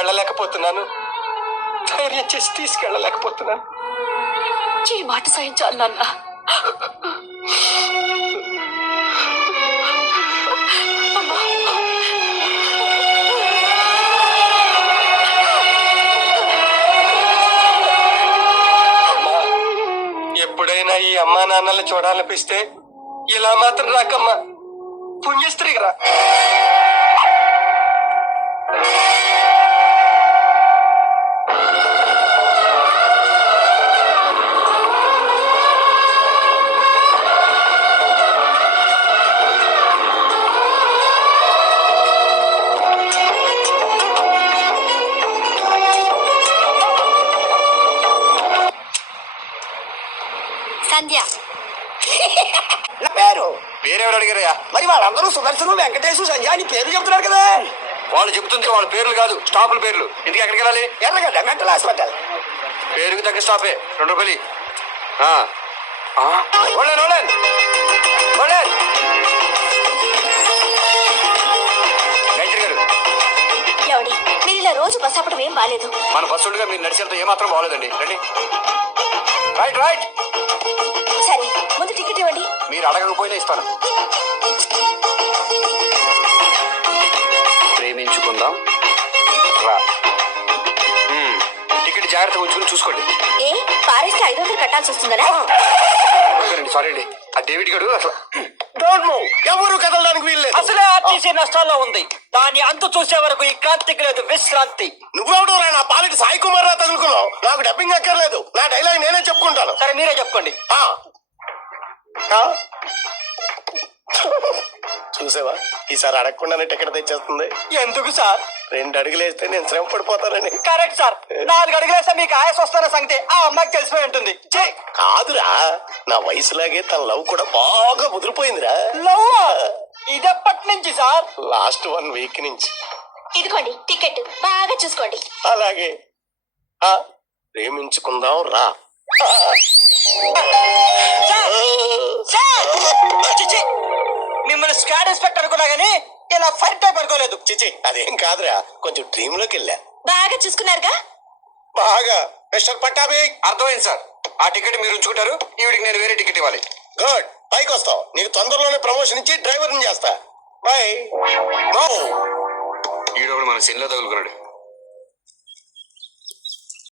వెళ్ళలేకపోతున్నాను, ధైర్యం చేసి తీసుకెళ్ళలేకపోతున్నాను. ఈ మాట సహించాలి నాన్న. ఎప్పుడైనా ఈ అమ్మా నాన్నల్ని చూడాలనిపిస్తే ఇలా మాత్రం రాకమ్మా, పుణ్యస్త్రీకి రా. సంధ్య నా పేరు పేరెవరు అడిగారయ్యా? మరి వాళ్ళందరూ సుదర్శను వెంకటేశు సంధ్య అని పేరు చెప్తున్నారు కదా. వాళ్ళు చెబుతుంటే వాళ్ళ పేర్లు కాదు, స్టాపుల పేర్లు. ఇంటికి ఎక్కడికి వెళ్ళాలి? ఎర్రగడ్డ మెంటల్ హాస్పిటల్. పేరుకి తగ్గ స్టాపే, 2 రూపాయలు. గాయత్రి గారు, ఎవడి మీరు ఇలా రోజు బస్ అప్పడం ఏం బాలేదు. మన బస్సులుగా మీరు నడిచేంత ఏమాత్రం బాగోలేదండి. రండి. Right right. సరే ముందు టికెట్ ఇవ్వండి. మీరు అడగకపోయినా ఇస్తాను. ప్రేమించుకుందాం రా. టికెట్ జాగ్రత్తగా ఉంచుకుని చూసుకోండి. ఏ పారేస్తే 500 కట్టాల్సి వస్తుందనా? సారీ అండి, ఆ డేవిడ్ గడు అసలు డోంట్ మూవ్. ఎవరు కదలడానికి వీల్లేదు. అసలే ఆర్టీసీ నష్టాల్లో ఉంది. దాని అంతు చూసే వరకు ఈ క్రాంతికి లేదు విశ్రాంతి. నువ్వెవడు రా నా పాలిటి సాయి కుమార్ రా తగులుకున్నావు. నాకు డబ్బింగ్ అక్కర్లేదు, నా డైలాగ్ నేనే చెప్పుకుంటాను. సరే మీరే చెప్పుకోండి. చూసావా, ఈసారి అడగకుండానే టికెట్ తెచ్చేస్తుంది. ఎందుకు సార్? 2 అడుగులు వేస్తే నేను శ్రమ పడిపోతానని. Correct sir. 4 అడుగులేస్తే మీకు ఆయాస వస్తున్న సంగతి ఆ అమ్మాయికి తెలిసిపోయి ఉంటుంది. కాదురా, నా వయసులాగే తన లవ్ కూడా బాగా ముదిరిపోయిందిరా. లవ్ ఇదెప్పటి నుంచి సార్? లాస్ట్ 1 వీక్ నుంచి. ఇదిగోండి టికెట్, బాగా చూసుకోండి. అలాగే ప్రేమించుకుందాం రా. మిమ్మల్ని స్క్వాడ్ ఇన్స్పెక్టర్ అనుకున్నా గానీ ఇలా ఫైట్ టైప్ అనుకోలేదు. చిచి అదేం కాదురా, కొంచెం డ్రీమ్ లోకి వెళ్ళా. బాగా చూసుకున్నారుగా? బాగా. మిస్టర్ పట్టాభి. అర్థమైంది సార్. ఆ టికెట్ మీరు ఉంచుకుంటారు, ఈవిడికి నేను వేరే టికెట్ ఇవ్వాలి. గుడ్, పైకి వస్తావు. నీకు తొందరలోనే ప్రమోషన్ ఇచ్చి డ్రైవర్ ని చేస్తా. బై. ఈడోడు మన సినిలో తగులుకున్నాడు.